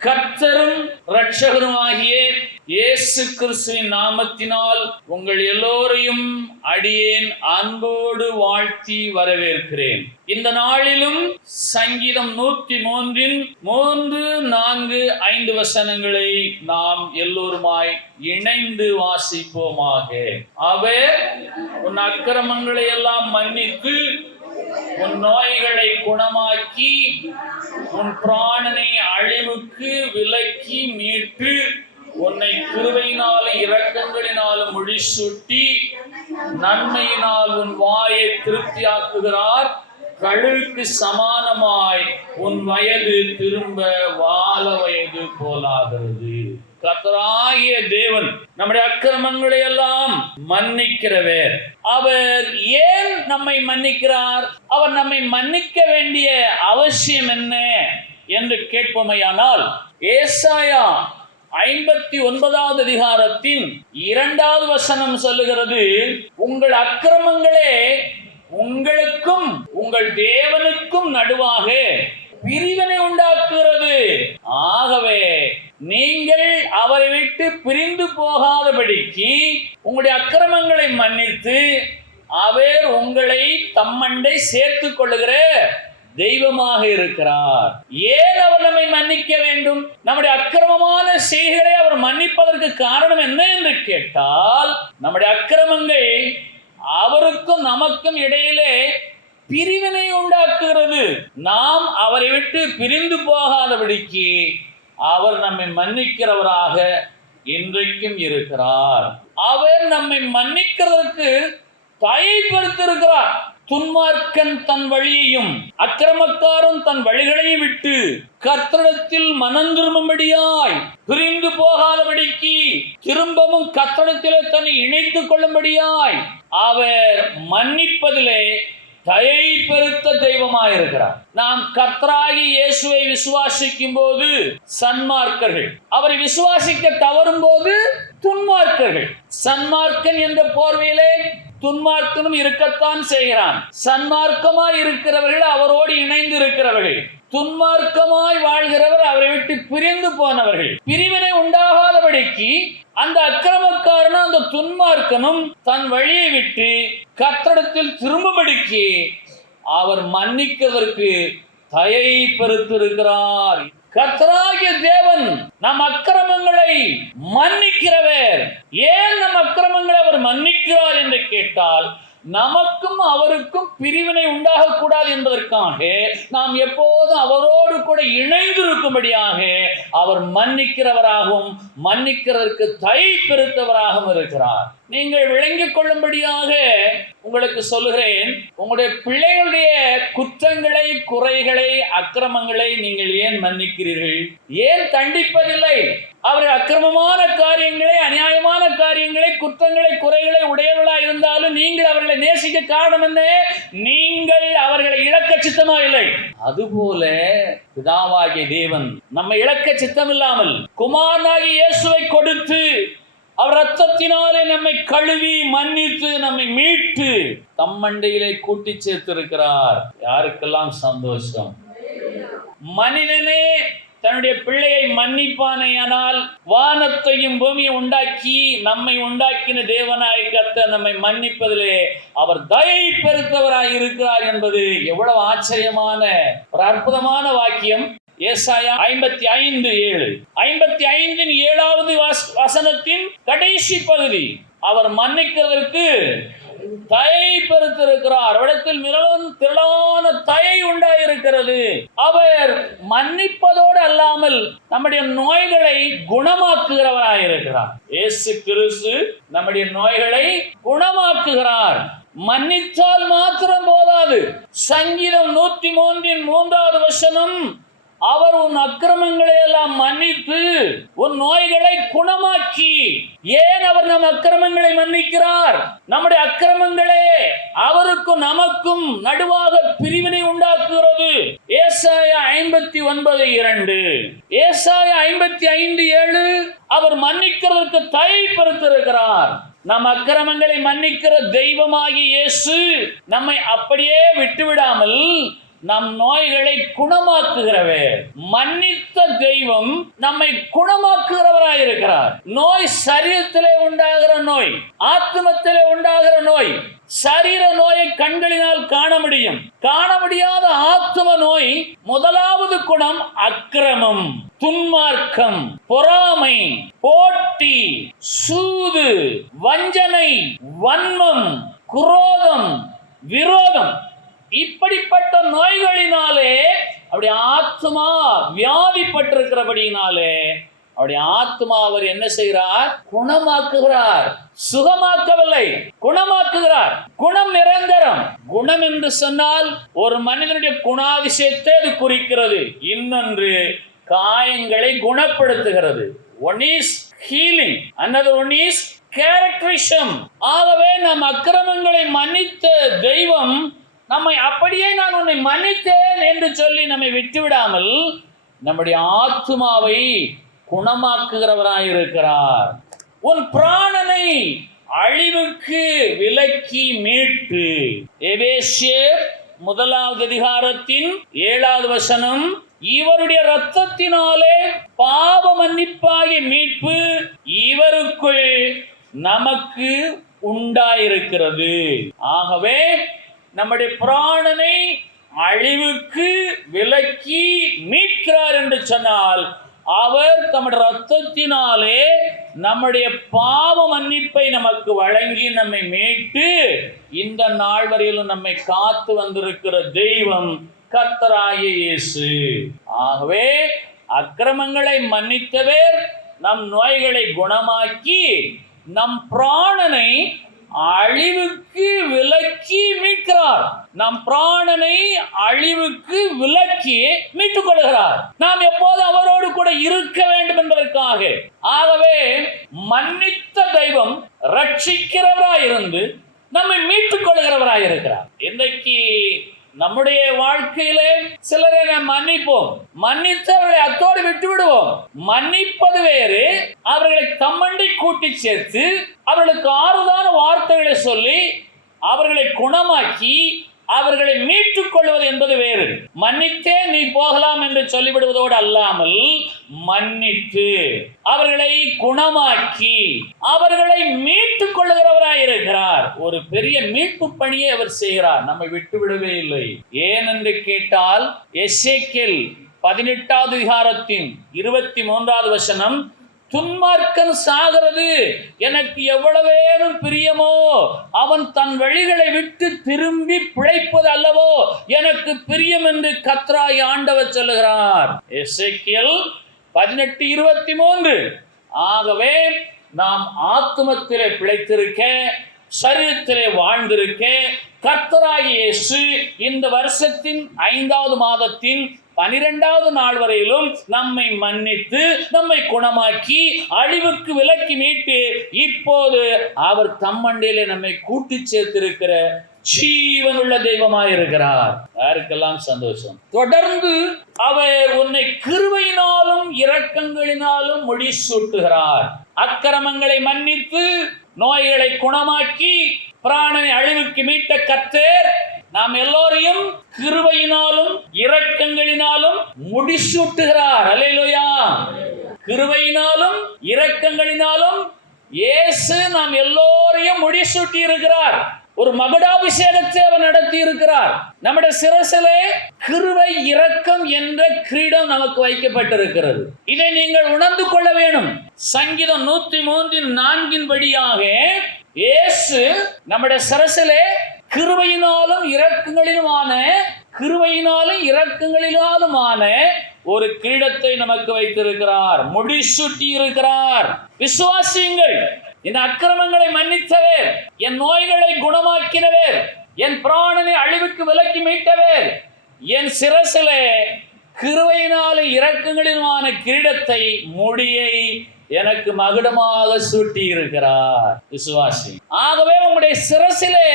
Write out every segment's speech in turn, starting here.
கர்த்தரும் இரட்சகருமாகிய இயேசு கிறிஸ்துவின் நாமத்தினால் உங்கள் எல்லோரையும் அடியேன் அன்போடு வாழ்த்தி வரவேற்கிறேன். இந்த நாளிலும் சங்கீதம் 103 3, 4, 5 வசனங்களை நாம் எல்லோருமாய் இணைந்து வாசிப்போமாக. அவர் உன் அக்கிரமங்களை எல்லாம் மன்னித்து உன் நோய்களை குணமாக்கி உன் பிராணனை அழிவுக்கு விலக்கி மீட்டு உன்னை கிருபையினாலும் இரக்கங்களினாலும் முடிசூட்டி நன்மையினால் உன் வாயை திருப்தியாக்குகிறார். கழுகுக்கு சமானமாய் உன் வயது திரும்ப வால வயது போலாகிறது. கர்த்தராகிய தேவன் நம்முடைய அக்கிரமங்களை எல்லாம் மன்னிக்கிறவர். அவர் ஏன் நம்மை மன்னிக்கிறார்? அவர் நம்மை மன்னிக்க வேண்டிய அவசியம் என்ன என்று கேட்போமையானால், ஏசாயா 59வது அதிகாரத்தின் 2வது வசனம் சொல்லுகிறது, உங்கள் அக்கிரமங்களே உங்களுக்கும் உங்கள் தேவனுக்கும் நடுவாக பிரிவினை உண்டாக்குகிறது. ஆகவே நீங்கள் அவரை விட்டு பிரிந்து போகாதபடிக்கு உங்களுடைய அக்கிரமங்களை மன்னித்து அவர் உங்களை தம்மண்டை சேர்த்து கொள்ளுகிற தெய்வமாக இருக்கிறார். ஏன் அவர் நம்மை மன்னிக்க வேண்டும்? நம்முடைய அக்கிரமமான செய்கைகளை அவர் மன்னிப்பதற்கு காரணம் என்ன என்று கேட்டால், நம்முடைய அக்கிரமங்கள் அவருக்கும் நமக்கும் இடையிலே பிரிவினை உண்டாக்குகிறது. நாம் அவரை விட்டு பிரிந்து போகாதபடிக்கு அவர் நம்மை மன்னிக்கிறவராக இன்றைக்கும் இருக்கிறார். அவர் நம்மை மன்னிக்கிறதற்கு தயப்படுத்திருக்கிறார். துன்மார்க்கன் தன் வழியையும் அக்கிரமக்காரன் தன் வழிகளையும் விட்டு கர்த்தரிடத்தில் மனம் திரும்பும்படியாய் பிரிந்து போகாதபடிக்கு திரும்பவும் கர்த்தரிடத்திலே தன்னை இணைத்துக் கொள்ளும்படியாய் அவர் மன்னிப்பதிலே தயை பெருத்த தெய்வமாயிருக்கிறார். நாம் கர்த்தராகி இயேசுவை விசுவாசிக்கும் போது சன்மார்க்கர்கள், அவரை விசுவாசிக்க தவறும் போது துன்மார்க்கர்கள். சன்மார்க்கன் என்ற போர்வையிலே துன்மார்க்கனும் இருக்கத்தான் செய்கிறான். சன்மார்க்கமாய் இருக்கிறவர்கள் அவரோடு இணைந்து இருக்கிறவர்கள், துன்மார்க்கமாய் வாழ்கிறவர் அவரை விட்டு பிரிந்து போனவர்கள். பிரிவினை உண்டாகாதபடிக்கு அந்த அக்கிரமக்காரனும் அந்த துன்மார்க்கனும் தன் வழியை விட்டு கர்த்தரிடத்தில் திரும்பும்படிக்கு அவர் மன்னிக்கிறதற்கு தயை பெருத்திருக்கிறார். கர்த்தராகிய தேவன் நம் அக்கிரமங்களை மன்னிக்கிறவர். ஏன் நம் அக்கிரமங்களை அவர் மன்னிக்கிறார் என்று கேட்டால், நமக்கும் அவருக்கும் பிரிவினை உண்டாகக்கூடாது என்பதற்காக நாம் எப்போதும் அவரோடு கூட இணைந்திருக்கும்படியாக அவர் மன்னிக்கிறவராகவும் மன்னிக்கிறதற்கு தயை பெருத்தவராகவும் இருக்கிறார். நீங்கள் விளங்கிக் கொள்ளும்படியாக உங்களுக்கு சொல்லுகிறேன், உங்களுடைய பிள்ளைகளுடைய குற்றங்களை, குறைகளை, அக்கிரமங்களை நீங்கள் ஏன் மன்னிக்கிறீர்கள்? ஏன் தண்டிப்பதில்லை? அவர்கள் அக்கிரமமான காரியங்களை, அநியாயமான காரியங்களை, குற்றங்களை, குறைகளை உடையவர்களாக இருந்தாலும் நீங்கள் அவர்களை நேசிக்க காரணம் என்ன? நீங்கள் அவர்களை இழக்க சித்தமா இல்லை. அதுபோல பிதாவாகிய தேவன் நம்மை இழக்க சித்தம் இல்லாமல் குமாரனாகிய இயேசுவை கொடுத்து அவர் ரத்தத்தினாலே நம்மை கழுவி மன்னித்து நம்மை மீட்டு தம்மண்டையிலே கூட்டி சேர்த்திருக்கிறார். யாருக்கெல்லாம் சந்தோஷம்! மனிதனே தன்னுடைய பிள்ளையை மன்னிப்பானேயானால் வானத்தையும் பூமியை உண்டாக்கி நம்மை உண்டாக்கின தேவனாய் கர்த்தர் நம்மை மன்னிப்பதிலே அவர் தயை பெருத்தவராய் இருக்கிறார் என்பது எவ்வளவு ஆச்சரியமான ஒரு அற்புதமான வாக்கியம். ஏசாயா 55:7 55:7வது வசனத்தின் கடைசி பகுதி, அவர் மன்னிக்கிறதற்கு தயை பெருத்திருக்கிறார். அவரிடத்தில் திரளான தயை உண்டாயிருக்கிறது. அவர் மன்னிப்பதோடு அல்லாமல் நம்முடைய நோய்களை குணமாக்குகிறவராயிருக்கிறார். இயேசு கிறிஸ்து நம்முடைய நோய்களை குணமாக்குகிறார். மன்னித்தால் மாத்திரம் போதாது. சங்கீதம் 103:3வது வசனம், அவர் உன் அக்கிரமங்களை எல்லாம் மன்னித்து உன் நோய்களை குணமாக்கி. ஏன் அவர் நம் அக்கிரமங்களை மன்னிக்கிறார்? நம்முடைய அக்கிரமங்களே அவருக்கும் நமக்கும் நடுவாக பிரிவினை உண்டாக்குகிறது. ஏசாயா 59:2, ஏசாயா 55:7 அவர் மன்னிக்கிறதற்கு தயை பெருத்திருக்கிறார். நம் அக்கிரமங்களை மன்னிக்கிற தெய்வமாகிய இயேசு நம்மை அப்படியே விட்டுவிடாமல் நம் நோய்களை குணமாக்குகிறவர். மன்னித்த தெய்வம் நம்மை குணமாக்குகிறவராயிருக்கிறார். நோய் சரீரத்திலே உண்டாகிற நோய், ஆத்மத்திலே உண்டாகிற நோய். சரீர நோயை கண்களினால் காண முடியும். காண முடியாத ஆத்ம நோய் முதலாவது குணம் அக்கிரமம், துன்மார்க்கம், பொறாமை, போட்டி, சூது, வஞ்சனை, வன்மம், குரோதம், விரோதம். இப்படிப்பட்ட நோய்களினாலே அவருடைய ஆத்மா வியாதிப்பட்டிருக்கிறபடியினாலே அவருடைய ஆத்மா அவர் என்ன செய்கிறார்? குணமாக்குகிறார். சுகமாக்கவில்லை, குணமாக்குகிறார். குணம் நிரந்தரம். குணம் என்று சொன்னால் ஒரு மனிதனுடைய குணாதிசயத்தை அது குறிக்கிறது. இன்னொன்று காயங்களை குணப்படுத்துகிறது. One is healing, another one is characterism. ஆகவே நம் அக்கிரமங்களை மன்னித்த தெய்வம் நம்மை அப்படியே நான் உன்னை மன்னித்தேன் என்று சொல்லி நம்மை விட்டுவிடாமல் நம்முடைய ஆத்மாவை குணமாக்குகிறவராயிருக்கிறார். உன் பிராணனை அழிவுக்கு விலக்கி மீட்டு. எபேசியர் 1வது அதிகாரத்தின் 7வது வசனம், இவருடைய இரத்தத்தினாலே பாவ மன்னிப்பாகிய மீட்பு இவருக்குள் நமக்கு உண்டாயிருக்கிறது. ஆகவே நம்முடைய பிராணனை அழிவுக்கு விலக்கி மீட்கிறார் என்று சொன்னால் அவர் தம்முடைய இரத்தத்தினாலே நம்முடைய பாவ மன்னிப்பை நமக்கு வழங்கி நம்மை மீட்டு இந்த நாள் வரையிலும் நம்மை காத்து வந்திருக்கிற தெய்வம் கர்த்தராகிய இயேசு. ஆகவே அக்கிரமங்களை மன்னித்தவர் நம் நோய்களை குணமாக்கி நம் பிராணனை அழிவுக்கு விலக்கி மீட்கிறார். நம் பிராணனை அழிவுக்கு விலக்கி மீட்டுக் கொள்கிறார். நாம் எப்போது அவரோடு கூட இருக்க வேண்டும் என்பதற்காக. ஆகவே மன்னித்த தெய்வம் ரட்சிக்கிறவராயிருந்து நம்மை மீட்டுக் கொள்கிறவராயிருக்கிறார். இன்றைக்கு நம்முடைய வாழ்க்கையிலே சிலரை நாம் மன்னிப்போம், மன்னித்து அவர்களை அத்தோடு விட்டு விடுவோம். மன்னிப்பது வேறு, அவர்களை தம்மண்டை கூட்டி சேர்த்து அவர்களுக்கு ஆறுதான வார்த்தைகளை சொல்லி அவர்களை குணமாக்கி அவர்களை மீட்டுக் கொள்வது என்பது வேறு. மன்னித்தே நீ போகலாம் என்று சொல்லிவிடுவதோடு அல்லாமல் மன்னித்து அவர்களை குணமாக்கி அவர்களை மீட்டுக் கொள்ளுகிறவராயிருக்கிறார். ஒரு பெரிய மீட்பு பணியை அவர் செய்கிறார், நம்மை விட்டுவிடவே இல்லை. ஏனென்று கேட்டால் எசேக்கியேல் 18வது அதிகாரத்தின் 23வது வசனம், துன்மார்க்கன் சாகிறது எனக்கு எவ்வளவேனும் பிரியமோ, அவன் தன் வழிகளை விட்டு திரும்பி பிழைப்பது அல்லவோ எனக்கு பிரியம் என்று கர்த்தராகிய ஆண்டவர் சொல்லுகிறார். எசேக்கியேல் 18:23. ஆகவே நாம் ஆத்துமத்திலே பிழைத்திருக்க, சரீரத்திலே வாழ்ந்திருக்க கர்த்தராகிய இயேசு இந்த வருஷத்தின் 5வது மாதத்தின் 12வது நாள் வரையிலும் நம்மை மன்னித்து நம்மை குணமாக்கி அழிவுக்கு விலக்கி மீட்டு இப்போது அவர் தம்மண்டையிலே நம்மை கூட்டி சேர்த்திருக்கிற ஜீவனுள்ள தெய்வமாயிருக்கிறார். யாருக்கெல்லாம் சந்தோஷம். தொடர்ந்து அவர் உன்னை கிருபையினாலும் இரக்கங்களினாலும் முடிசூட்டுகிறார். அக்கிரமங்களை மன்னித்து நோய்களை குணமாக்கி பிராணனை அழிவுக்கு மீட்ட கர்த்தர் நாம் எல்லோரையும் கிருபையினாலும் இரக்கங்களினாலும் முடிசூட்டுகிறார். அல்லேலூயா. கிருபையினாலும் இரக்கங்களினாலும் இயேசு நாம் எல்லோரையும் முடிசூட்டி இருக்கிறார். ஒரு மகுடாபிஷேகத்தை அவர் நடத்தி இருக்கிறார். நம்முடைய சிரசிலே கிருபை இரக்கம் என்ற கிரீடம் நமக்கு வைக்கப்பட்டிருக்கிறது. இதை நீங்கள் உணர்ந்து கொள்ள வேண்டும். சங்கீதம் 103:4 படியாக இயேசு நம்முடைய சிரசிலே கிருபையினாலும் இரக்கங்களிலுமான ஒரு கிரீடத்தை நமக்கு வைத்திருக்கிறார், முடிசூட்டி இருக்கிறார். விசுவாசியுங்கள். என் அக்கிரமங்களை மன்னித்தவர், என் நோய்களை குணமாக்கினவர், என் பிராணனை அழிவுக்கு விலக்கி மீட்டவர், என் சிரசிலே கிருபையினாலும் இரக்கங்களிலுமான கிரீடத்தை, முடியை எனக்கு மகுடமாக சூட்டி இருக்கிறார். விசுவாசி. ஆகவே உங்களுடைய சிரசிலே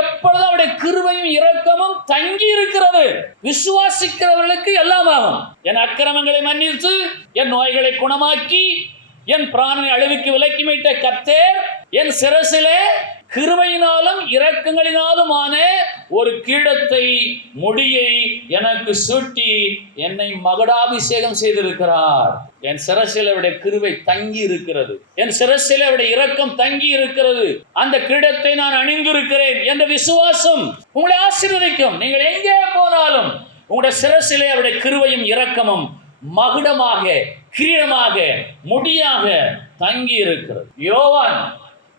எப்பொழுதும் அவருடைய கிருபையும் இரக்கமும் தங்கி இருக்கிறது. விசுவாசிக்கிறவர்களுக்கு எல்லாம் ஆகும். என் அக்கிரமங்களை மன்னித்து என் நோய்களை குணமாக்கி என் பிராணனை அழிவுக்கு விலக்கி மீட்ட கர்த்தர் என் சிரசிலே கிருபையினாலும் இரக்கங்களினாலுமான ஒரு கிரீடத்தை, முடியை எனக்கு சூட்டி என்னை மகுடாபிஷேகம் செய்திருக்கிறார். என் சிரசில் அவருடைய கிருபை தங்கி இருக்கிறது, என் சிரசில் அவருடைய இரக்கம் தங்கி இருக்கிறது. அந்த கிரீடத்தை நான் அணிந்திருக்கிறேன் என்ற விசுவாசம் உங்களை ஆசீர்வதிக்கும். நீங்கள் எங்கே போனாலும் உங்களுடைய சிரசிலே அவருடைய கிருபையும் இரக்கமும் மகுடமாக, கிரீடமாக, முடியாக தங்கி இருக்கிறது. யோவான்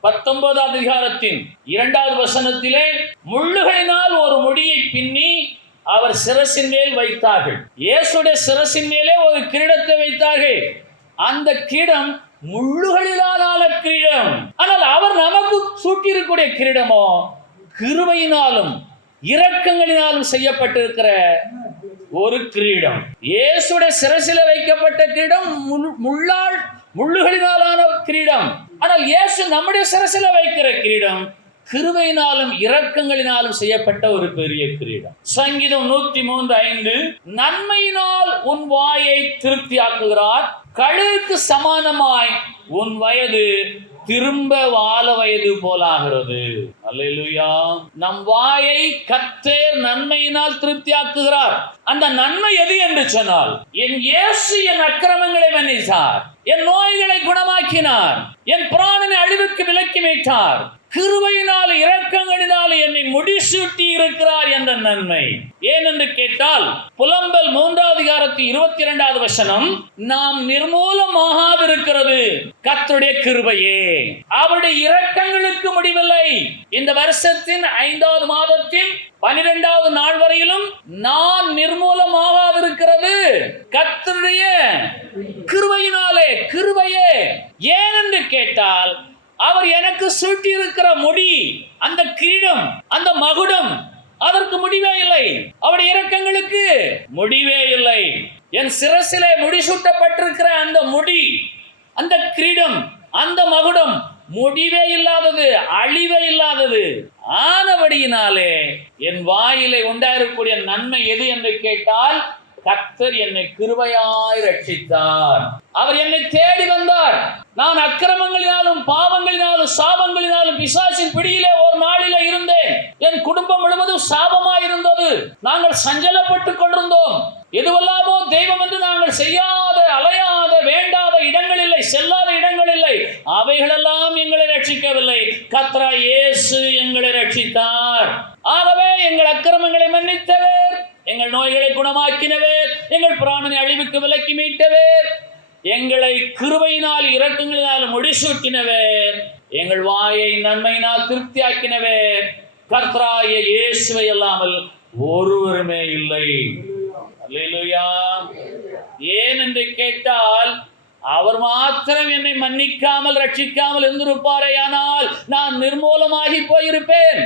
19 அதிகாரத்தின் 2வது வசனத்திலே, முள்ளுகளினால் ஒரு முடியை பின்னி அவர் சிரசின் மேல் வைத்தார்கள். இயேசுடைய சிரசின் மேலே ஒரு கிரீடத்தை வைத்தார்கள். அந்த கிரீடம் முள்ளுகளிலான கிரீடம். ஆனால் அவர் நமக்கு சூட்டியிருக்கக்கூடிய கிரீடமோ கிருபையினாலும் இரக்கங்களினாலும் செய்யப்பட்டிருக்கிற ஒரு கிரீடம். இயேசுடைய சிரசில வைக்கப்பட்ட கிரீடம் முள்ளுகளினாலான கிரீடம். ஆனால் இயேசு நம்முடைய சிரசில வைக்கிற கிரீடம் கிருபையினாலும் இரக்கங்களினாலும் செய்யப்பட்ட ஒரு பெரிய கிரீடம். சங்கீதம் 103:5, நன்மையினால் உன் வாயை திருப்தியாக்குகிறார், கழுகுக்கு சமானமாய் உன் வயது திரும்ப வாழ வயது போலாகிறது. அல்லேலூயா. நம் வாயை கர்த்தர் நன்மையினால் திருப்தியாக்குகிறார். அந்த நன்மை எது என்று சொன்னால், என் இயேசு என் அக்கிரமங்களை மன்னித்தார், என் நோய்களை குணமாக்கினார், என் பிராணனை அழிவுக்கு விலக்கி மீட்டார், கிருபையினால் இரக்கங்களினால் என்னை முடிசூட்டி இருக்கிறார் என்ற நன்மை. ஏனென்று கேட்டால், புலம்பல் 3வது அதிகாரத்தில் 22வது வசனம், நாம் நிர்மூலமாகாதிருக்கிறது கர்த்தருடைய கிருபையே, அவருடைய இரக்கங்களுக்கு முடிவில்லை. இந்த வருஷத்தின் 5வது மாதத்தின் 12வது நாள் வரையிலும் நான் நிர்மூலமாகாதிருக்கிறது கர்த்தருடைய கிருபையினாலே. கிருபையே. ஏனென்று கேட்டால், அவர் எனக்கு சூட்டி இருக்கிற முடி, அந்த கிரீடம், அந்த மகுடம், அதற்கு முடிவே இல்லை. அவருடைய இரக்கங்களுக்கு முடிவே இல்லை. என் சிரசிலே முடிசூட்டப்பட்டிருக்கிற அந்த முடி, அந்த கிரீடம், அந்த மகுடம் முடிவே இல்லாதது, அழிவே இல்லாதது. ஆனபடியினாலே என் வாயிலே உண்டாயிருக்கக்கூடிய நன்மை எது என்று கேட்டால், கர்த்தர் என்னை கிருபையாய் ரட்சித்தார். அவர் என்னை தேடி வந்தார். நான் அக்கிரமங்களினாலும் பாவங்களினாலும் சாபங்களினாலும் பிசாசின் பிடியிலே ஒரு நாளிலே இருந்தேன். என் குடும்பம் முழுவதும் சாபமாய் இருந்தது. நாங்கள் சஞ்சலப்பட்டு கொண்டிருந்தோம். எதுவெல்லாமோ தெய்வம் என்று நாங்கள் செய்யாத, அலையாத, வேண்டாத இடங்கள் இல்லை, செல்லாத இடங்கள் இல்லை. அவைகளெல்லாம் எங்களை ரட்சிக்கவில்லை. கர்த்தராகிய இயேசு எங்களை ரட்சித்தார். ஆகவே எங்கள் அக்கிரமங்களை மன்னித்தவர், எங்கள் நோய்களை குணமாக்கினவர், எங்கள் பிராணனை அழிவுக்கு விலக்கி மீட்டவர், எங்களை கிருபையினால் இரக்கங்களினால் முடிசூட்டினவர், எங்கள் வாயை நன்மையினால் திருப்தியாக்கினவர். கர்த்தராகிய இயேசுவை அல்லாமல் ஒருவருமே இல்லை. அல்லேலூயா. ஏன் என்று கேட்டால், அவர் மாத்திரம் என்னை மன்னிக்காமல் ரட்சிக்காமல் இருந்திருப்பாரேயானால் நான் நிர்மூலமாகி போயிருப்பேன்.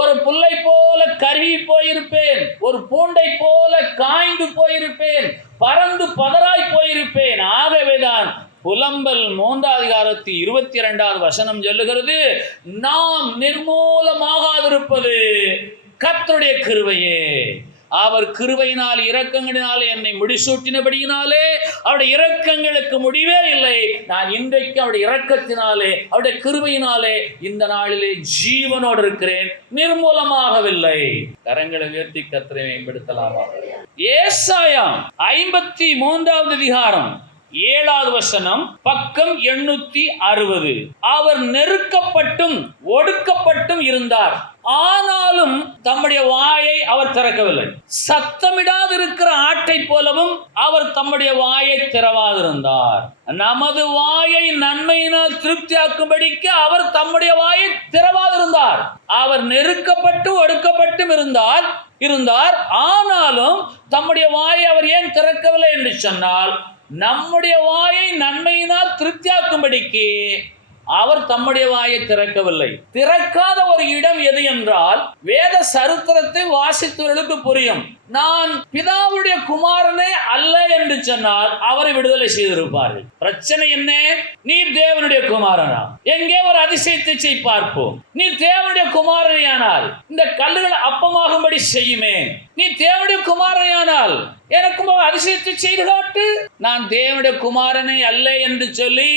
ஒரு புல்லை போல கருகி போயிருப்பேன், ஒரு பூண்டை போல காய்ந்து போயிருப்பேன், பறந்து பதறாய் போயிருப்பேன். ஆகவேதான் புலம்பல் 3வது அதிகாரத்தில் 22வது வசனம் சொல்லுகிறது, நாம் நிர்மூலமாகாதிருப்பது கர்த்தருடைய கிருபையே. அவர் கிருபையினால் இரக்கங்களினாலே என்னை முடிசூட்டினபடியினாலே அவருடைய இரக்கங்களுக்கு முடிவே இல்லை. நான் இன்றைக்கு அவருடைய இரக்கத்தினாலே, அவருடைய கிருபையினாலே இந்த நாளிலே ஜீவனோடு இருக்கிறேன், நிர்மூலமாகவில்லை. கரங்களை உயர்த்தி கர்த்தரை மேம்படுத்தலாமா? ஏசாயா 53வது அதிகாரம் 7வது வசனம், பக்கம் 860. அவர் நெருக்கப்பட்டும் ஒடுக்கப்பட்டும் இருந்தார், ஆனாலும் தம்முடைய வாயை அவர் திறக்கவில்லை. சத்தமிடாதிருக்கிற ஆட்டை போலவும் அவர் தம்முடைய வாயை திறவாதிருந்தார். நமது வாயை நன்மையினால் திருப்தியாக்கும்படிக்கு அவர் தம்முடைய வாயை திறவாதிருந்தார். அவர் நெருக்கப்பட்டு ஒடுக்கப்பட்டும் இருந்தார், ஆனாலும் தம்முடைய வாயை அவர் ஏன் திறக்கவில்லை என்று சொன்னால், நம்முடைய வாயை நன்மையினால் திருப்தியாக்கும்படிக்கு அவர் தம்முடைய வாயை திறக்கவில்லை. திறக்காத ஒரு இடம் எது என்றால், வேத சரித்திரத்தை வாசித்தவர்களுக்கு புரியும். நான் பிதாவுடைய குமாரனே அல்ல என்று சொன்னால் அவரை விடுதலை செய்திருப்பார்கள். பிரச்சனை என்ன? நீர் தேவனுடைய குமாரனா? எங்கே ஒரு அதிசயத்தை செய் பார்ப்போம். நீ தேவனுடைய குமாரனையானால் இந்த கல்லுகள் அப்பமாகும்படி செய்யுமே. நீ தேவனுடைய குமாரனையானால் எனக்கும் அதிசயத்தை செய்து காட்டு. நான் தேவனுடைய குமாரனை அல்ல என்று சொல்லி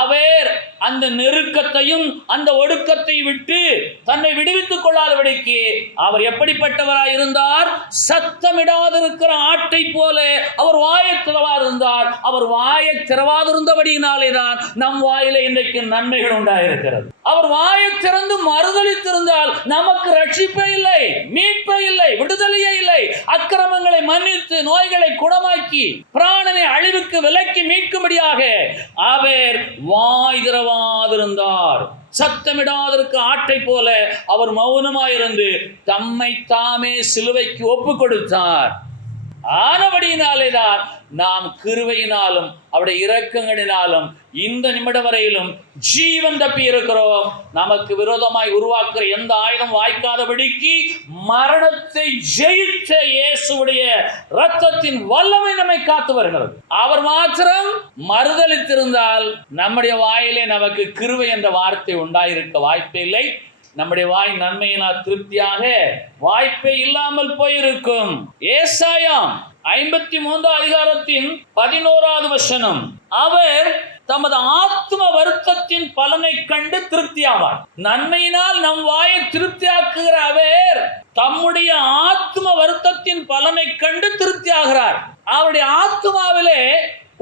அவர் அந்த நெருக்கத்தையும் அந்த ஒடுக்கத்தை விட்டு தன்னை விடுவித்துக் கொள்ளாதபடிக்கு அவர் எப்படிப்பட்டவராய் இருந்தார்? சத்தமிடாதிருக்கிற ஆட்டை போல அவர் வாயை திறவாதிருந்தார். அவர் வாயை திறவாதிருந்தபடியினாலே தான் நம் வாயில இன்றைக்கு நன்மைகள் உண்டாயிருக்கிறது. அவர் வாயை திறந்து மறுதலித்திருந்தால் நமக்கு ரட்சிப்பே இல்லை, மீட்பே இல்லை, விடுதலையே இல்லை. அக்கிரமங்களை மன்னித்து நோய்களை குணமாக்கி பிராணனை அழிவுக்கு விலக்கி மீட்கும்படியாக அவர் வாய் திறவாதிருந்தார். சத்தமிடாதிருக்க ஆட்டை போல அவர் மௌனமாயிருந்து தம்மை தாமே சிலுவைக்கு ஒப்பு கொடுத்தார். ஆனபடியினாலே தான் நாம் கிருபையினாலும் அவருடைய இரக்கங்களினாலும் இந்த நிமிடம் வரையிலும் ஜீவன் தப்பி இருக்கிறோம். நமக்கு விரோதமாய் உருவாக்குற எந்த ஆயுதம் வாய்க்காதபடிக்கு மரணத்தை ஜெயித்த இயேசுடைய இரத்தத்தின் வல்லமை நம்மை காத்து வருகிறது. அவர் மாத்திரம் மறுதலித்திருந்தால் நம்முடைய வாயிலே நமக்கு கிருபை என்ற வார்த்தை உண்டாயிருக்க வாய்ப்பே இல்லை. நம்முடைய வாய் நன்மையினால் திருப்தியாக வாய்ப்பே இல்லாமல் போயிருக்கும். ஏசாயா 53 அதிகாரத்தின் 11வது வசனம், அவர் தமது ஆத்ம வருத்தத்தின் பலனை கண்டு திருப்தியாவார். நன்மையினால் நம் வாயை திருப்தியாக்குகிற அவர் தம்முடைய ஆத்ம வருத்தத்தின் பலனை கண்டு திருப்தியாகிறார். அவருடைய ஆத்மாவிலே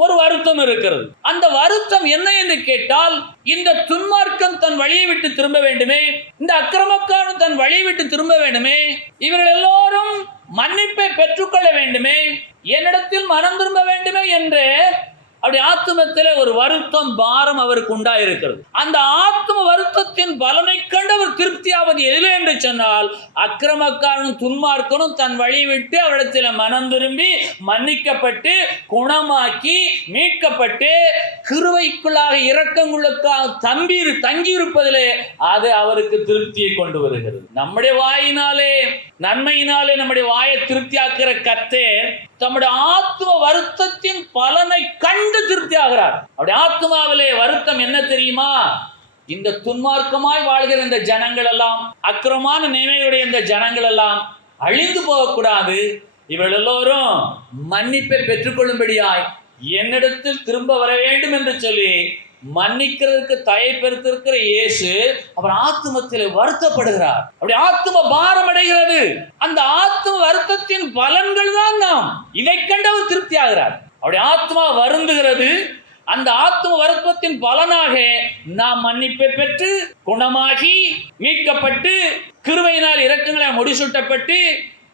ஒரு வருத்தம் இருக்கிறது. அந்த வருத்தம் என்ன என்று கேட்டால், இந்த துன்மார்க்கன் தன் வழியை விட்டு திரும்ப வேண்டுமே, இந்த அக்கிரமக்காரன் தன் வழியை விட்டு திரும்ப வேண்டுமே, இவர்கள் எல்லோரும் மன்னிப்பை பெற்றுக்கொள்ள வேண்டுமே, என்னிடத்தில் மனம் திரும்ப வேண்டுமே என்று அவருடைய ஆத்மத்தில் ஒரு வருத்தம் பாரம் அவருக்கு உண்டாயிருக்கிறது. அந்த ஆத்ம வருத்தத்தின் பலனை கண்டு அவர் திருப்தியாவது எதிலே என்று சொன்னால், அக்கிரமக்காரனும் துன்மார்க்கனும் தன் வழியை விட்டு அவரிடத்தில் மனம் திரும்பி மன்னிக்கப்பட்டு குணமாக்கி மீட்கப்பட்டு கிருபைக்குள்ளாக இரக்கங்களுக்காக தங்கியிருப்பதிலே அது அவருக்கு திருப்தியை கொண்டு வருகிறது. நம்முடைய வாயினாலே நன்மையினாலே நம்முடைய வாயை திருப்தியாக்குற கர்த்தர் தம்முடைய ஆத்ம வருத்தத்தின் பலனை கண்டு திருப்தி ஆகிறார். அவருடைய ஆத்மாவிலே வருத்தம் என்ன தெரியுமா? இந்த துன்மார்க்கமாய் வாழ்கிற இந்த ஜனங்கள் எல்லாம், அக்கிரமான நினைவுடைய இந்த ஜனங்கள் எல்லாம் அழிந்து போகக்கூடாது. இவர்கள் எல்லோரும் மன்னிப்பை பெற்றுக்கொள்ளும்படியாய் என்னிடத்தில் திரும்ப வர வேண்டும் என்று சொல்லி மன்னிக்கிறதுக்கு தயப்பெடுத்திருக்கிற இயேசு அவர் ஆத்மத்தில் வருத்தப்படுகிறார். அப்படி ஆத்ம பாரம் அடைகிறது. அந்த ஆத்ம வருத்தத்தின் பலன்கள் தான் நாம். இதை கண்டு அவர் திருப்தி ஆகிறார். அவருடைய ஆத்மா வருந்துகிறது. அந்த ஆத்ம வருத்தத்தின் பலனாக நாம் மன்னிப்பை பெற்று குணமாகி மீட்கப்பட்டு கிருபையினால் இரக்கங்களை முடிசூட்டப்பட்டு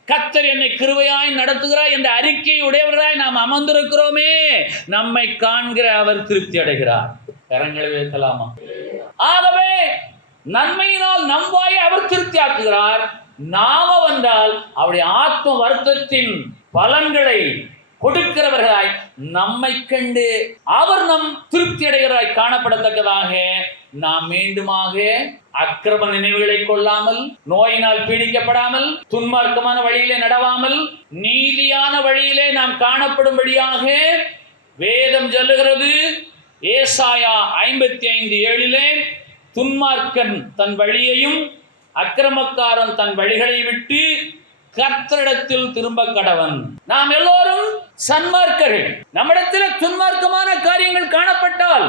கர்த்தர் என்னை கிருபையாய் நடத்துகிறார் என்ற அறிக்கை உடையவராய் நாம் அமர்ந்திருக்கிறோமே, நம்மை காண்கிற அவர் திருப்தி அடைகிறார். கரங்களை வைக்கலாமா? ஆகவே நன்மையினால் நம் வாயை அவர் திருப்தி ஆக்குகிறார். நாம வந்தால் அவருடைய ஆத்ம வருத்தத்தின் பலன்களை கொடுக்கிறவர்களாய் நம்மை கண்டு அவர் நம் திருப்தி அடைகிறாய் காணப்படத்தக்கதாக நாம் மீண்டுமாக அக்கிரம நினைவுகளை கொள்ளாமல், நோயினால் பீடிக்கப்படாமல், துன்மார்க்கமான வழியிலே நடவாமல், நீதியான வழியிலே நாம் காணப்படும்படியாக வேதம் சொல்லுகிறது. ஏசாயா 55:7 துன்மார்க்கன் தன் வழியையும் அக்கிரமக்காரன் தன் வழிகளை விட்டு கர்த்தரிடத்தில் திரும்ப கடவன். நாம் எல்லோரும் சன்மார்க்கர்கள். நம்மிடத்தில் துன்மார்க்கமான காரியங்கள் காணப்பட்டால்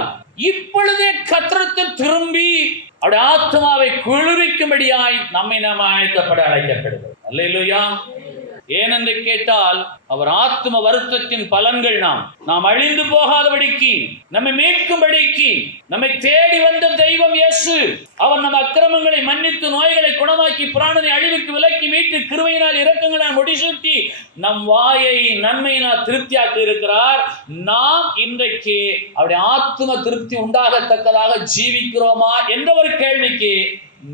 இப்பொழுதே கர்த்தரிடத்தில் திரும்பி அவருடைய ஆத்மாவை குளிர்விக்கும்படியாய் நம்மை நாம் அழைக்கப்படுகிறது. அல்லேலூயா. ஏனென்று கேட்டால் அவர் ஆத்ம வருத்தத்தின் பலன்கள் நாம் அழிந்து போகாதபடிக்கு, நம்மை மீட்கும்படிக்கு நம்மை தேடி வந்த தெய்வம் இயேசு. அவர் நம் அக்கிரமங்களை மன்னித்து நோய்களை குணமாக்கி பிராணனை அழிவுக்கு விலக்கி மீட்டு கிருபையினால் இரக்கங்களால் முடிசூட்டி நம் வாயை நன்மையினால் திருப்தியாக்கி இருக்கிறார். நாம் இன்றைக்கு அவருடைய ஆத்ம திருப்தி உண்டாகத்தக்கதாக ஜீவிக்கிறோமா என்ற ஒரு கேள்விக்கு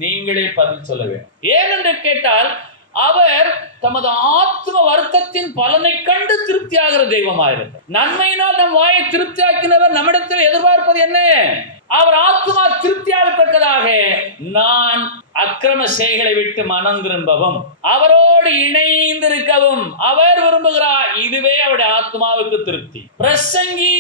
நீங்களே பதில் சொல்ல வேண்டும். ஏனென்று கேட்டால் அவர் தமது ஆத்ம வருத்தத்தின் பலனை கண்டு திருப்தியாகிற தெய்வமாயிருக்கிறார். நன்மையினால் நம் வாயை திருப்தியாக்கினவர் நம்மிடத்தில் எதிர்பார்ப்பது என்ன? அவர் ஆத்துமா திருப்தியாகத்தக்கதாக நான் அக்கிரம செய்களை விட்டு மனம் திரும்பவும் அவரோடு இணைந்திருக்கவும் அவர் விரும்புகிறார். இதுவே அவருடைய ஆத்மாவுக்கு திருப்தி. பிரசங்கி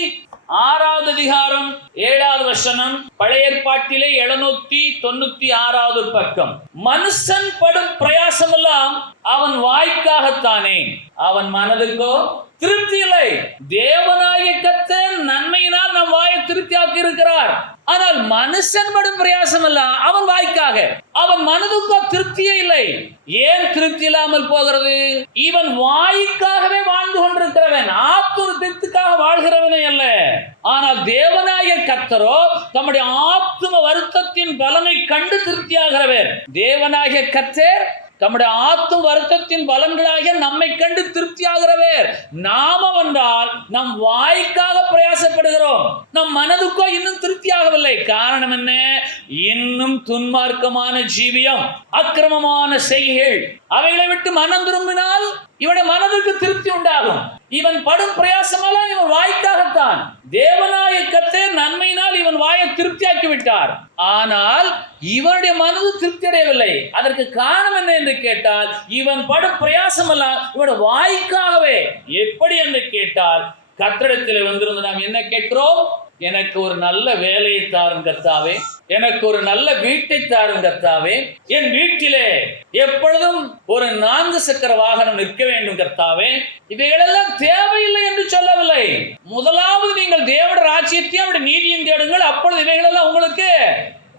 6வது அதிகாரம் 7வது வசனம், பழைய ஏற்பாட்டிலே 796வது பக்கம். மனுஷன் படும் பிரயாசம் எல்லாம் அவன் வாய்க்காகத்தானே, அவன் மனதுக்கோ திருப்தி இல்லை. தேவனாகிய கர்த்தர் நன்மையினால் நம் வாயை திருப்தியாக்கி இருக்கிறார். ஆனால் மனுஷன் படும் பிரயாசம் எல்லாம் அவன் வாய்க்காக, அவன் மனதுக்கோ திருப்தியே இல்லை. ஏன் திருப்தி இல்லாமல் போகிறது? இவன் வாய்க்காகவே வாழ்ந்து கொண்டிருக்கிறவன், ஆத்துமத்துக்காக வாழ்கிறவனே அல்ல. ஆனால் தேவனாகிய கர்த்தரோ தம்முடைய ஆத்தும வருத்தத்தின் பலனை கண்டு திருப்தியாகிறவர். தேவனாகிய கர்த்தர் தம்முடைய ஆத்தும வருத்தத்தின் பலன்களாக நம்மை கண்டு திருப்தியாகிறவர். நாம வந்தால் நம் வாய்க்காக பிரயாசப்படுகிறோம், நம் மனதுக்கோ இன்னும் திருப்தியாகவில்லை. காரணம் என்ன? இன்னும் துன்மார்க்கமான ஜீவியம், அக்கிரமமான செய்கைகள், அவைகளை விட்டு மனம் திரும்பினால் இவனுடைய மனதுக்கு திருப்தி உண்டாகும். இவன் படும் பிரயாசமெல்லாம் இவன் வாய்க்காகத்தான். தேவனாகிய கர்த்தர் நன்மையினால் இவன் வாயை திருப்தியாக்கி விட்டார். ஆனால் இவனுடைய மனது திருப்தி அடையவில்லை. அதற்கு காரணம் என்ன என்று கேட்டால், இவன் படும் பிரயாசம் எல்லாம் இவனுடைய வாய்க்காகவே. எப்படி என்று கேட்டால், கர்த்தரிடத்தில் வந்திருந்து நாம் என்ன கேட்கிறோம்? எனக்கு ஒரு நல்ல வேலையை தாரும் கர்த்தாவே, எனக்கு ஒரு நல்ல வீட்டை தாரும் கர்த்தாவே, என் வீட்டிலே எப்பொழுதும் ஒரு 4 சக்கர வாகனம் நிற்க வேண்டும் கர்த்தாவே. இவைகளெல்லாம் தேவையில்லை என்று சொல்லவில்லை. முதலாவது நீங்கள் தேவனுடைய ராஜ்யத்தையும் அவருடைய நீதியும் தேடுங்கள், அப்பொழுது இவைகளெல்லாம் உங்களுக்கு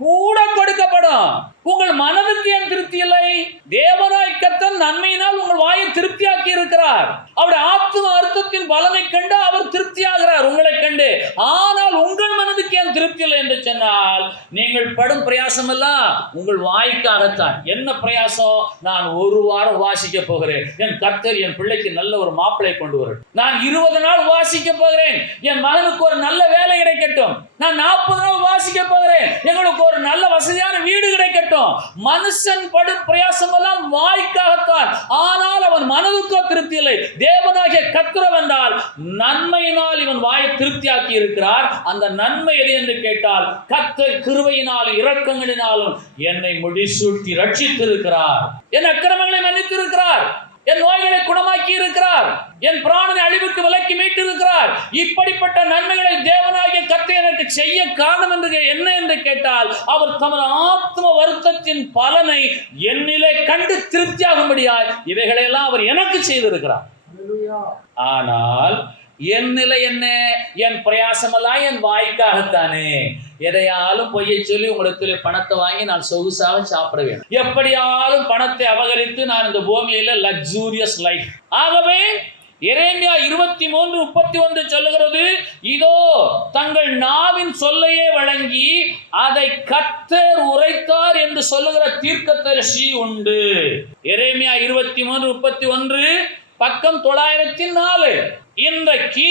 கூட கொடுக்கப்படும். உங்கள் மனதுக்கு ஏன் திருப்தி இல்லை? தேவனாய் கர்த்தர் நன்மையினால் உங்கள் வாயை திருப்தியாக்கி இருக்கிறார். அவருடைய ஆத்தும அர்த்தத்தின் பலனை கண்டு அவர் திருப்தியாகிறார் உங்களை கண்டு. ஆனால் உங்கள் மனதுக்கு ஏன் திருப்தி இல்லை என்று சொன்னால், நீங்கள் படும் பிரயாசம் எல்லாம் உங்கள் வாய்க்காகத்தான். என்ன பிரயாசம்? நான் 1 வாரம் வாசிக்க போகிறேன், என் கர்த்தர் என் பிள்ளைக்கு நல்ல ஒரு மாப்பிளை கொண்டு வரும். நான் 20 நாள் வாசிக்க போகிறேன், என் மகனுக்கு ஒரு நல்ல வேலை கிடைக்கட்டும். நான் 40 நாள் வாசிக்க போகிறேன், எங்களுக்கு ஒரு நல்ல வசதியான வீடு கிடைக்கட்டும். மனுஷன் படும் பிரயாசம் எல்லாம் வாய்க்காகத்தான். ஆனால் அவன் மனதுக்கோ திருப்தி இல்லை. தேவனாகிய கர்த்தர் வந்தால் நன்மையினால் இவன் வாயை திருப்தியாக்கி இருக்கிறார். அந்த நன்மை எது என்று கேட்டால், கர்த்தர் கிருபையினாலும் இரக்கங்களினாலும் என்னை முடிசூட்டி ரட்சித்திருக்கிறார், என் அக்கிரமங்களை மன்னித்திருக்கிறார், என் நோய்களை குணமாக்கி இருக்கிறார், என் பிராணனை அழிவுக்கு விலக்கி மீட்டு இருக்கிறார். இப்படிப்பட்ட நன்மைகளை தேவனாகிய கர்த்தர் எனக்கு செய்ய காரணம் என்று என்ன என்று கேட்டால், அவர் தமது ஆத்ம வருத்தத்தின் பலனை என்னிலே கண்டு திருப்தியாகும்படியாய் இவைகளெல்லாம் அவர் எனக்கு செய்திருக்கிறார். ஆனால் என் நிலை என்ன? என் பிரயாசமெல்லாம் என் வாய்க்காகத்தானே. எதையாலும் பொய்யை சொல்லி உங்களிடத்தில் பணத்தை வாங்கி நான் சொகுசாக சாப்பிட வேண்டும், எப்படியாலும் பணத்தை அபகரித்து நான் இந்த பூமியில லக்ஸூரியஸ் லைஃப். ஆகவே எரேமியா 23:31 சொல்லுகிறது, இதோ தங்கள் நாவின் சொல்லையே வழங்கி அதை கர்த்தர் உரைத்தார் என்று சொல்லுகிற தீர்க்கதரிசி உண்டு. எரேமியா 23:31 பக்கம் 904. இன்றைக்கு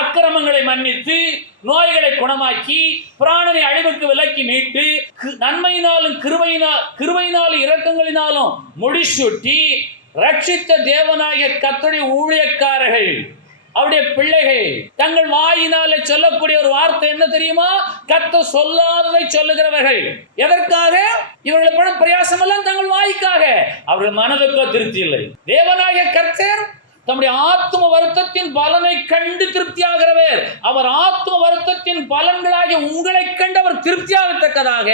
அக்கிரமங்களை மன்னித்து, நோய்களை குணமாக்கி, பிராணனை அழிவுக்கு விலக்கி மீட்டு, நன்மையினாலும் கிருபையினாலும் இரக்கங்களினாலும் முடிசூட்டி ரட்சித்த தேவனாகிய கர்த்தருடைய ஊழியக்காரர்கள், அவருடைய பிள்ளைகள் தங்கள் வாயினாலே சொல்லக்கூடிய ஒரு வார்த்தை என்ன தெரியுமா? கர்த்தர் சொல்லாததை சொல்லுகிறவர்கள். எதற்காக? இவர்கள் படும் பிரயாசம் எல்லாம் தங்கள் வாய்க்காக. அவர்கள் மனதுக்கோ திருப்தி இல்லை. தேவனாகிய கர்த்தர் தம்முடைய ஆத்ம வருத்தத்தின் பலனை கண்டு திருப்தியாகிறவர். அவர் ஆத்ம வருத்தத்தின் பலன்களாகிய உங்களை கண்டு அவர் திருப்தியாகத்தக்கதாக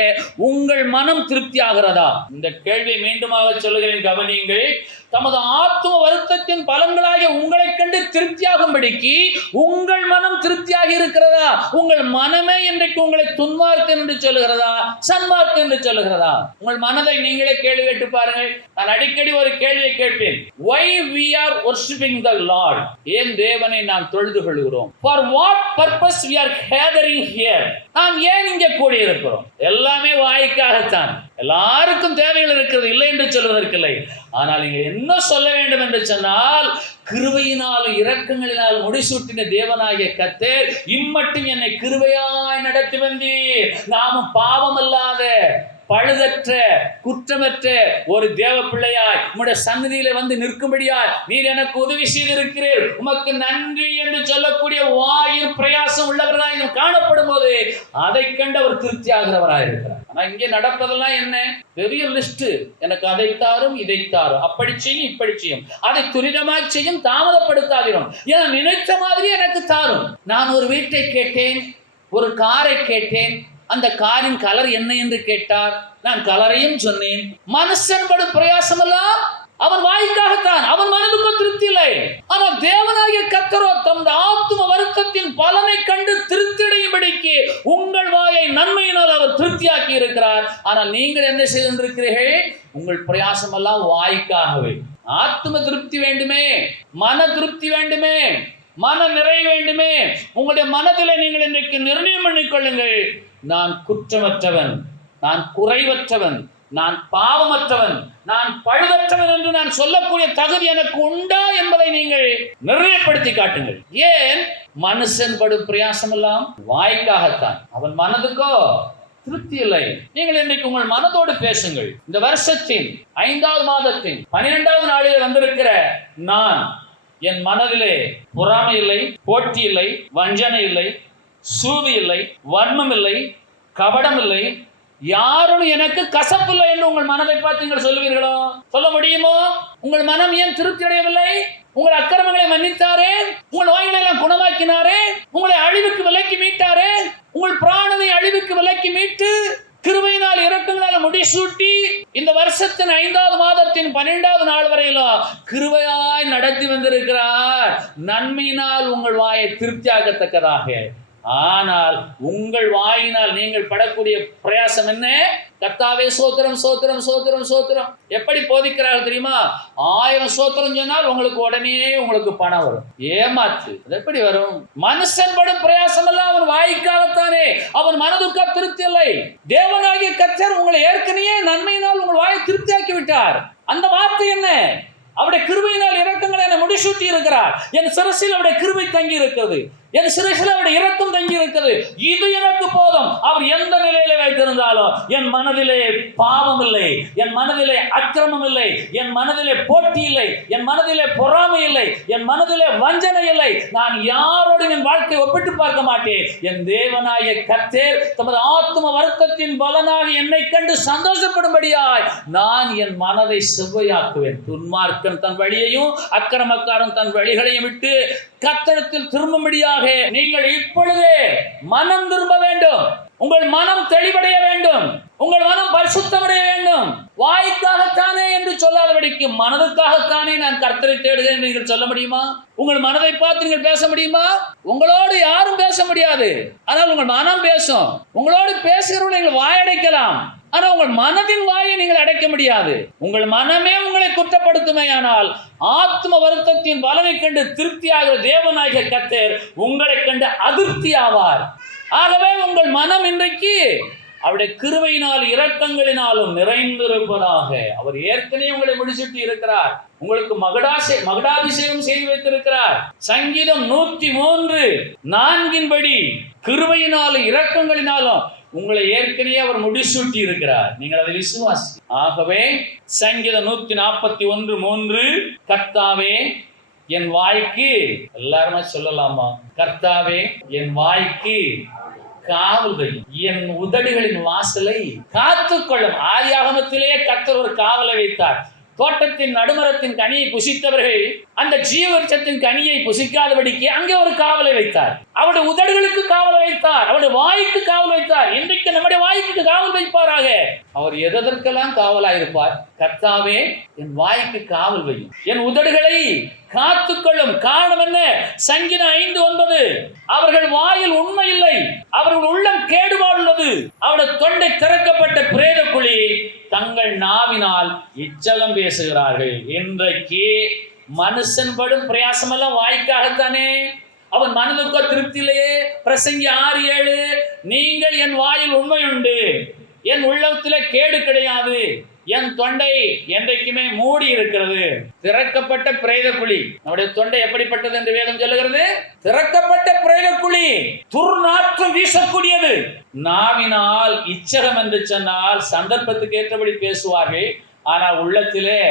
உங்கள் மனம் திருப்தியாகிறதா? இந்த கேள்வி மீண்டுமாக சொல்லுகிறேன், கவனியுங்கள். தமது ஆத்ம வருத்தத்தின் பலன்களாகிய உங்களை கண்டு திருப்தியாகும்படிக்கு உங்கள் மனம் திருப்தியாகி இருக்கிறதா? உங்கள் மனமே இன்றைக்கு உங்களை துன்மார்க்கன் என்று சொல்லுகிறதா, சன்மார்க்கன் என்று சொல்லுகிறதா? உங்கள் மனதை நீங்களே கேள்வி கேட்டு பாருங்கள். நான் அடிக்கடி ஒரு கேள்வியை கேட்பேன், why we are worshiping the Lord? ஏன் தேவனை நாம் தொழுது கொள்கிறோம்? for what purpose we are gathering here? நாம் ஏன் இங்கே கூடி இருக்கிறோம்? எல்லாமே வாய்க்காகத்தான். எல்லாருக்கும் தேவைகள் இருக்கிறது, இல்லை என்று சொல்வதற்கில்லை. ஆனால் நீங்கள் என்ன சொல்ல வேண்டும் என்று சொன்னால், கிருபையினாலும் இரக்கங்களினால் முடிசூட்டின தேவனாகிய கர்த்தர் இம்மட்டும் என்னை கிருபையாய் நடத்தி வந்தீர். நாமும் பாவம் அல்லாத பழுதற்ற குற்றமற்ற ஒரு தேவ பிள்ளையாய் உம்முடைய சந்நிதியில வந்து நிற்கும்படியாய் நீர் எனக்கு உதவி செய்திருக்கிறீர், உமக்கு நன்றி என்று சொல்லக்கூடிய வாயில் பிரயாசம் உள்ளவர்களாய் காணப்படும் போது அதை கண்டு அவர் திருப்தி ஆகிறவராய் இருக்கிறார். ஆனா இங்கே நடப்பதெல்லாம் என்ன? பெரிய லிஸ்ட். எனக்கு அதை தாரும், இதை தாரும், அப்படி செய்யும், இப்படி செய்யும், அதை துரிதமாக செய்யும், தாமதப்படுத்தாதிரும், ஏன்னா நினைத்த மாதிரி எனக்கு தாரும். நான் ஒரு வீட்டை கேட்டேன், ஒரு காரை கேட்டேன், அந்த காரின் கலர் என்ன என்று கேட்டார், நான் கலரையும் சொன்னேன். மனுஷன் படும் பிரயாசம் எல்லாம் அவன் வாய்க்காகத்தான், அவன் மனதுக்கு திருப்தி இல்லை. ஆனால் தேவனாகிய கர்த்தரோ தமது ஆத்தும வருத்தத்தின் பலனை கண்டு திருப்தியடையும்படிக்கு உங்கள் வாயை நன்மையினால் அவர் திருப்தியாக்கி இருக்கிறார். ஆனால் நீங்கள் என்ன செய்திருக்கிறீர்கள்? உங்கள் பிரயாசம் எல்லாம் வாய்க்காகவே. ஆத்தும திருப்தி வேண்டுமே, மன திருப்தி வேண்டுமே, மன நிறைவு வேண்டுமே. உங்களுடைய மனதில் நீங்கள் இன்றைக்கு நிர்ணயம் பண்ணிக்கொள்ளுங்கள், நான் குற்றமற்றவன், நான் குறைவற்றவன், நான் பாவமற்றவன், நான் பழுதற்றவன் என்று நான் சொல்லக்கூடிய தகுதி எனக்கு உண்டா என்பதை நீங்கள் நிர்ணயப்படுத்தி காட்டுங்கள். ஏன்? மனுஷன் படும் பிரயாசம் எல்லாம் வாய்க்காகத்தான், அவன் மனதுக்கோ திருப்தி இல்லை. நீங்கள் இன்றைக்கு உங்கள் மனதோடு பேசுங்கள். இந்த வருஷத்தின் 5வது மாதத்தின் 12வது நாளில் வந்திருக்கிற நான், என் மனதிலே பொறாமை இல்லை, போட்டி இல்லை, வஞ்சனை இல்லை, சூது இல்லை, வன்மம் இல்லை, கபடம் இல்லை, யாரும் எனக்கு கசப்பில்லை என்று உங்கள் மனதை பார்த்து நீங்கள் சொல்லுவீர்களோ? சொல்ல முடியுமோ? உங்கள் மனம் ஏன் திருப்தி அடையவில்லை? உங்கள் அக்கிரமங்களை மன்னித்தாரே, உங்கள் நோய்களை எல்லாம் குணமாக்கினாரே, உங்களை அழிவுக்கு விலக்கி மீட்டாரே, உங்கள் பிராணனை அழிவுக்கு விலக்கி மீட்டு கிருபையினால் இரக்கங்களால் முடிசூட்டி இந்த வருஷத்தின் 5வது மாதத்தின் 12வது நாள் வரையிலும் கிருபையாய் நடத்தி வந்திருக்கிறார். நன்மையினால் உங்கள் வாயை திருப்தியாகத்தக்கதாக. ஆனால் உங்கள் வாயினால் நீங்கள் படக்கூடிய பிரயாசம் என்ன? கர்த்தாவே சோத்திரம், சோத்திரம், சோத்திரம், சோத்திரம். எப்படி போதிக்கிறார்கள் தெரியுமா? 1000 சோத்திரம் சொன்னால் உங்களுக்கு உடனே உங்களுக்கு பணம் வரும். ஏமாற்று. அது எப்படி வரும்? மனுஷன் படும் பிரயாசம் எல்லாம் அவன் வாய்க்காகத்தானே, அவன் மனதுக்கு திருப்தி இல்லை. தேவனாகிய கர்த்தர் உங்களை ஏற்கனவே நன்மையினால் உங்கள் வாயை திருப்தியாக்கி விட்டார். அந்த வார்த்தை என்ன? அவருடைய கிருபையினால் இரக்கங்களை என்னை முடிசூட்டி இருக்கிறார். என் சிரசில் அவருடைய கிருபை தங்கி இருக்கிறது, என் சிரசில் அவருடைய இரக்கம் தங்கி இருக்கிறது. இது எனக்கு போதும். அவர் எந்த நிலையில வைத்திருந்தாலும் என் மனதிலே பாவம் இல்லை, என் மனதிலே அக்கிரமம் இல்லை, என் மனதிலே போட்டி இல்லை, என் மனதிலே பொறாமை இல்லை, என் மனதிலே வஞ்சனை இல்லை. நான் யாரோடும் என் வாழ்க்கையை ஒப்பிட்டு பார்க்க மாட்டேன். என் தேவனாய கர்த்தர் தமது ஆத்தும வருத்தத்தின் பலனாக என்னை கண்டு சந்தோஷப்படும்படியாய் நான் என் மனதை செவ்வையாக்குவேன். துன்மார்க்கன் தன் வழியையும் அக்கிரமக்காரன் தன் வழிகளையும் விட்டு கர்த்தரிடத்தில் திரும்பும்படியாக நீங்கள் இப்பொழுதே மனம் திரும்ப வேண்டும். உங்கள் மனம் தெளிவடைய வேண்டும், உங்கள் மனம் பரிசுத்தமடைய வேண்டும். வாய்க்காகத்தானே என்று சொல்லாதபடிக்கு மனதுக்காகத்தானே நான் கர்த்தரை தேடுகிறேன் நீங்கள் சொல்ல முடியுமா? உங்கள் மனதை பார்த்து நீங்கள் பேச முடியுமா? உங்களோடு யாரும் பேச முடியாது, ஆனால் உங்கள் மனம் பேசும். உங்களோடு பேசுகிறவர்கள் நீங்கள் வாயடைக்கலாம், ஆனால் உங்கள் மனதின் வாயை நீங்கள் அடைக்க முடியாது. உங்கள் மனமே உங்களை குற்றப்படுத்துமையானால் ஆத்ம வருத்தத்தின் பலனை கண்டு திருப்தியாகிற தேவனாகிய கர்த்தர் உங்களை கண்டு அதிருப்தி ஆவார். ஆகவே உங்கள் மனம் இன்றைக்கு அவருடைய கிருபையினால் இரக்கங்களினாலும் நிறைந்திருப்பதாக. அவர் ஏற்கனவே உங்களை முடிசூட்டி இருக்கிறார், உங்களுக்கு மகுடாபிஷேகம் செய்து வைத்திருக்கிறார். சங்கீதம் 103:4 கிருபையினாலும் இரக்கங்களினாலும் உங்களை ஏற்கனவே அவர் முடிசூட்டி இருக்கிறார். நீங்கள் அதை விசுவாசி. ஆகவே சங்கீதம் 141:3 கர்த்தாவே என் வாய்க்கு, எல்லாருமே சொல்லலாமா? கர்த்தாவே என் வாய்க்கு காவல் வையும், என் உதடுகளின் வாசலை காத்துக்கொள்ளும். ஆதியாகமத்திலேயே கர்த்தர் ஒரு காவலை வைத்தார். தோட்டத்தின் நடுமரத்தின் கனியை புசித்தவர்கள் அந்த ஜீவவிருட்சத்தின் கனியை புசிக்காதபடிக்கு அங்கே ஒரு காவலை வைத்தார். அவருடைய உதடுகளுக்கு காவல் வைத்தார், அவருடைய வாய்க்கு காவல் வைத்தார். இன்றைக்கு நம்முடைய வாய்க்கு காவல் வைப்பாராக. அவர் எதற்கெல்லாம் காவலாயிருப்பார்? கர்த்தாவே என் வாய்க்கு காவல் வையும், என் உதடுகளை காத்துக்கொள்ளும். காரணம் என்ன? சங்கீதம் 5:9 அவர்கள் வாயில் உண்மை இல்லை, அவர்கள் உள்ளம் கேடுபாடுள்ளது, அவருடைய தொண்டை திறக்கப்பட்ட பிரேத குழி, தங்கள் நாவினால் இச்சகம் பேசுகிறார்கள். இன்றைக்கு மனுஷன் படும் பிரயாசம் எல்லாம் வாய்க்காகத்தானே, அவன் மனதுக்கோ திருப்தி இல்லையே. பிரசங்கி 6:7 நீங்கள் என் வாயில் உண்மை உண்டு, என் உள்ளத்திலே கேடு கிடையாது, என் தொண்டை என்றைக்குமே மூடி இருக்கிறது. திறக்கப்பட்ட பிரேத குழி. நம்முடைய தொண்டை எப்படிப்பட்டது என்று வேதம் சொல்லுகிறது? திறக்கப்பட்ட பிரேத குழி, துர்நாற்றம் வீசக்கூடியது. நாவினால் இச்சகம் என்று சொன்னால் சந்தர்ப்பத்துக்கு ஏற்றபடி பேசுவார்கள், ஆனால் உள்ளத்திலே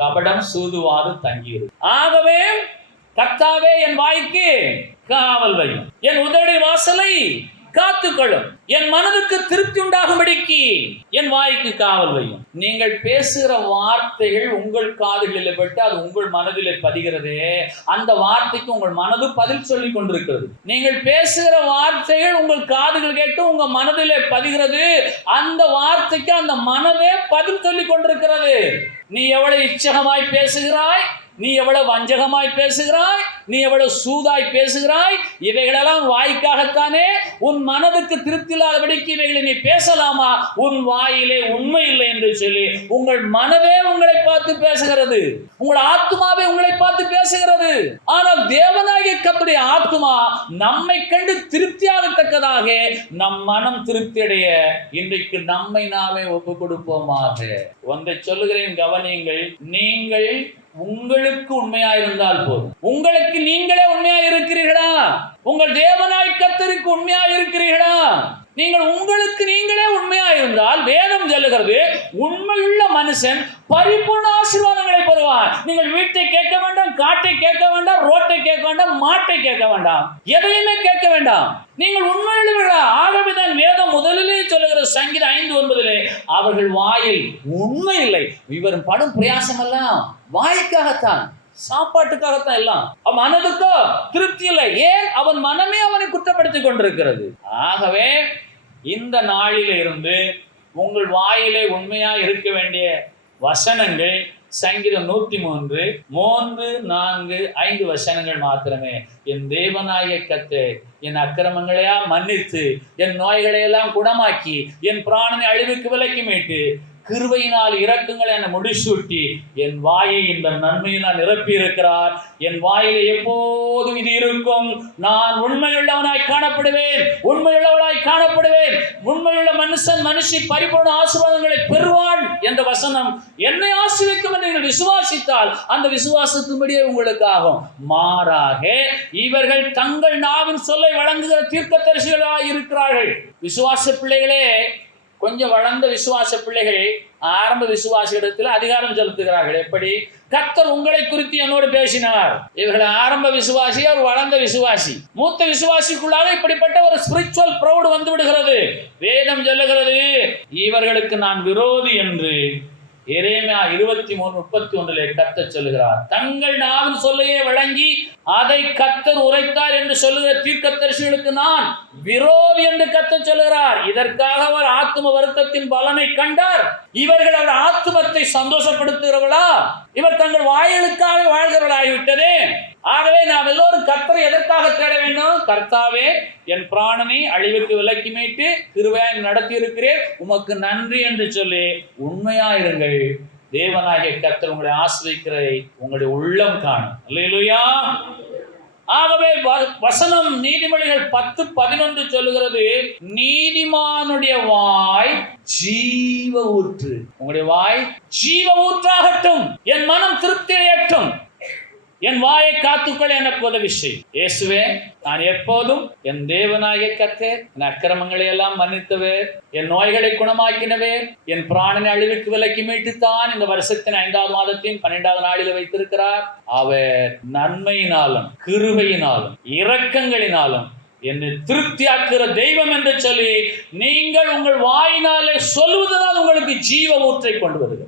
கபடம் சூதுவாது தங்கியிரு. ஆகவே கர்த்தாவே என் வாய்க்கு காவல் வையும், என் உதடி வாசலை காத்துக்கொள்ளும், என் மனதுக்கு திருப்தி உண்டாகும்படிக்கு என் வாய்க்கு காவல் வையும். நீங்கள் பேசுகிற வார்த்தைகள் உங்கள் காதுகளில் பட்டு அது உங்கள் மனதிலே பதிகிறது. அந்த வார்த்தைக்கு உங்கள் மனது பதில் சொல்லி கொண்டிருக்கிறது. நீங்கள் பேசுகிற வார்த்தைகள் உங்கள் காதுகள் கேட்டு உங்க மனதிலே பதிகிறது. அந்த வார்த்தைக்கு அந்த மனதே பதில் சொல்லி கொண்டிருக்கிறது. நீ எவ்வளவு இச்சகமாய் பேசுகிறாய், நீ எவ்வளவு வஞ்சகமாய் பேசுகிறாய், நீ எவ்வளவு சூதாய் பேசுகிறாய், இவைகளெல்லாம் வாய்க்காகத்தானே. உன் மனதுக்கு திருப்தி இல்லாதபடிக்கு இவைகளை நீ பேசலாமா? உன் வாயிலே உண்மை இல்லை என்று சொல்லி உங்கள் மனதே உங்களை பார்த்து பேசுகிறது, உங்கள் ஆத்மாவே உங்களை பார்த்து பேசுகிறது. ஆனால் தேவனாகிய கர்த்தருடைய ஆத்மா நம்மை கண்டு திருப்தியாகத்தக்கதாக நம் மனம் திருப்தி அடைய இன்றைக்கு நம்மை நாமே ஒப்பு கொடுப்போமாக. ஒன்றை சொல்லுகிறேன், கவனியுங்கள். நீங்கள் உங்களுக்கு உண்மையா இருந்தால் போதும். உங்களுக்கு நீங்களே உண்மையா இருக்கிறீர்களா? உங்கள் தேவனாய் கர்த்தருக்கு உண்மையா இருக்கிறீர்களா? நீங்கள் உங்களுக்கு நீங்களே உண்மையா இருந்தால் வேதம் சொல்லுகிறது, உண்மையுள்ள மனுஷன் பரிபூர்ண ஆசீர்வாதங்களை பெறுவார். நீங்கள் வீட்டை கேட்க வேண்டாம், காட்டை கேட்க வேண்டாம், ரோட்டை கேட்க வேண்டாம், மாட்டை கேட்க வேண்டாம், எதையுமே கேட்க வேண்டாம். நீங்கள் உண்மையுள்ளவர்களா? ஆகவேதான் வேதம் முதலிலே சொல்லுகிற சங்கீதம் 5:9 அவர்கள் வாயில் உண்மை இல்லை. இவர் படும் பிரயாசம் எல்லாம் வாய்க்காகத்தான், சாப்பாட்டுக்காகத்தான் எல்லாம். அவன் மனதுக்கோ திருப்தி இல்லை. ஏன்? அவன் மனமே அவனை குற்றப்படுத்திக் கொண்டிருக்கிறது. ஆகவே இந்த நாளில இருந்து உங்கள் வாயிலே உண்மையா இருக்க வேண்டிய வசனங்கள் சங்கீதம் 103, 3, 4, 5 வசனங்கள் மாத்திரமே. என் தேவனாகிய கர்த்தர் என் அக்கிரமங்களையா மன்னித்து, என் நோய்களையெல்லாம் குணமாக்கி, என் பிராணனை அழிவுக்கு விலக்கி மீட்டு, கிருபையினால் இரக்கங்களை என முடிசூட்டி, என் வாயை இந்த நன்மையினால் நிரப்பி இருக்கிறார். என் வாயிலே எப்போதும் இது இருக்கும். நான் உண்மையுள்ளவனாய் காணப்படுவேன், உண்மையுள்ளவனாய் காணப்படுவேன். உண்மையுள்ள மனுஷன் மனுஷி பரிபூர்ண ஆசீர்வாதங்களை பெறுவான் என்ற வசனம் என்னை ஆசீர்வதிக்கும் என்று நீங்கள் விசுவாசித்தால் அந்த விசுவாசத்தின்படியே உங்களுக்கு ஆகும். மாறாக இவர்கள் தங்கள் நாவின் சொல்லை வழங்குகிற தீர்க்கதரிசிகளாக இருக்கிறார்கள். விசுவாச பிள்ளைகளே, கொஞ்சம் வளர்ந்த விசுவாச பிள்ளைகள் ஆரம்ப விசுவாசியிடத்தில் அதிகாரம் செலுத்துகிறார்கள். எப்படி? கர்த்தர் உங்களை குறித்து என்னோடு பேசினார். இவர்கள் ஆரம்ப விசுவாசி, அவர் வளர்ந்த விசுவாசி. மூத்த விசுவாசிக்குள்ளாக இப்படிப்பட்ட ஒரு ஸ்பிரிச்சுவல் ப்ரௌட் வந்து விடுகிறது. வேதம் சொல்லுகிறது, இவர்களுக்கு நான் விரோதி என்று எரேமியா 23:31 கர்த்தர் சொல்லுகிறார். தங்கள் நாவின் சொல்லையே வழங்கி அதை கர்த்தர் உரைத்தார் என்று சொல்லுகிற தீர்க்கதரிசிகளுக்கு நான் விரோதி என்று கர்த்தர் சொல்லுகிறார். இதற்காக அவர் ஆத்தும வருத்தத்தின் பலனை கண்டார். இவர்கள் அவர் ஆத்துமத்தை சந்தோஷப்படுத்துகிறவர்களா? இவர் தங்கள் வாயிலுக்காக வாழ்கிறவர்களாகிவிட்டதே. ஆகவே நாம் எல்லோரும் கர்த்தரை எதற்காக தேட வேண்டும்? கர்த்தாவே, என் பிராணனை அழிவுக்கு விலக்கி மீட்டு கிருபையாய் நடத்தி இருக்கிறேன், உமக்கு நன்றி என்று சொல்லி உண்மையாயிருங்கள். தேவனாகிய கர்த்தர் உங்களை ஆசீர்வதிக்கிறதை உங்களுடைய உள்ளம் காணும். அல்லேலூயா. ஆகவே வசனம் நீதிமொழிகள் 10:11 சொல்லுகிறது, நீதிமானுடைய வாய் ஜீவ ஊற்று. உங்களுடைய வாய் ஜீவ ஊற்றாகட்டும், என் மனம் திருப்தி அடையட்டும், என் வாயை காத்துக்கொள்ள எனக்கு உதவி செய். இயேசுவே, நான் எப்போதும் என் தேவனாகிய கர்த்தர் என் அக்கிரமங்களை எல்லாம் மன்னித்தவர், என் நோய்களை குணமாக்கினவர், என் பிராணனை அழிவுக்கு விலக்கி மீட்டுத்தான் இந்த வருஷத்தின் 5வது மாதத்தின் 12வது நாளில் வைத்திருக்கிறார். அவர் நன்மையினாலும் கிருபையினாலும் இரக்கங்களினாலும் என்னை திருப்தியாக்குகிற தெய்வம் என்று சொல்லி நீங்கள் உங்கள் வாயினாலே சொல்வதுதான் உங்களுக்கு ஜீவ ஊற்றை கொண்டு வருகிறது.